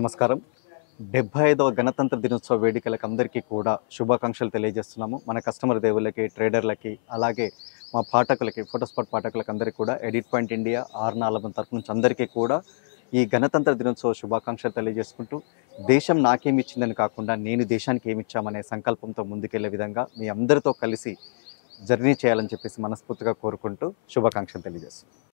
నమస్కారం. 75వ గణతంత్ర దినోత్సవ వేడుకలకు అందరికీ కూడా శుభాకాంక్షలు తెలియజేస్తున్నాము. మన కస్టమర్ దేవుళ్ళకి, ట్రేడర్లకి, అలాగే మా పాఠకులకి, ఫోటోస్పాట్ పాఠకులకి అందరికీ కూడా ఎడిట్ పాయింట్ ఇండియా, ఆల్బమ్ తరపు నుంచి అందరికీ కూడా ఈ గణతంత్ర దినోత్సవ శుభాకాంక్షలు తెలియజేసుకుంటూ, దేశం నాకేమిచ్చిందని కాకుండా నేను దేశానికి ఏమిచ్చామనే సంకల్పంతో ముందుకెళ్లే విధంగా మీ అందరితో కలిసి జర్నీ చేయాలని చెప్పేసి మనస్ఫూర్తిగా కోరుకుంటూ శుభాకాంక్షలు తెలియజేస్తున్నాను.